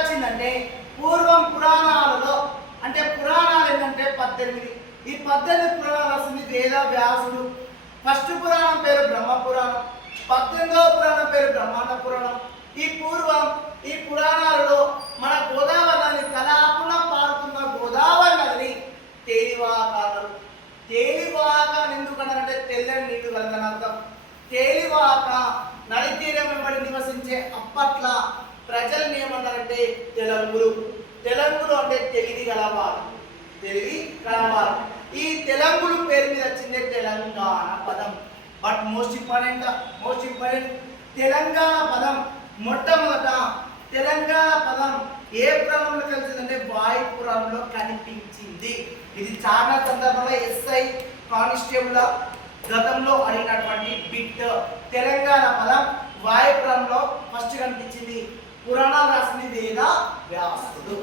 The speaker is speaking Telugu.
వచ్చిందంటే పూర్వం పురాణాలలో అంటే పురాణాలు ఏంటంటే 18. ఈ 18 పురాణాలు వస్తుంది వేద వ్యాసుడు. ఫస్ట్ పురాణం పేరు బ్రహ్మ పురాణం, 18వ పురాణం పేరు బ్రహ్మాండ పురాణం. ఈ పురాణాలలో మన గోదావరి నది తలాపున పారుతున్న గోదావరి నదిని తేలివాక అన్నారు. తేలివాక ఎందుకన్నారంటే తెల్లని నీళ్లు కలదని అర్థం. తేలివాక నది తీరం వెంబడి నివసించే అప్పట్ల ప్రజల్ని ఏమన్నారంటే తెలంగులు అంటే తెలివి గలవారు. ఈ తెలంగులు పేరు మీద వచ్చిందే తెలంగాణ పదం. బట్ మోస్ట్ ఇంపార్టెంట్ తెలంగాణ పదం మొట్టమొదట తెలంగాణ పదం ఏ పురాణంలో కలిసిందంటే వాయుపురాణంలో కనిపించింది. ఇది చాలా సందర్భంలో ఎస్ఐ కానిస్టేబుల్ గతంలో అడిగినటువంటి బిట్. తెలంగాణ పదం వాయుపురాణంలో ఫస్ట్ కనిపించింది. పురాణాలు రాసింది వేద వ్యాసుడు.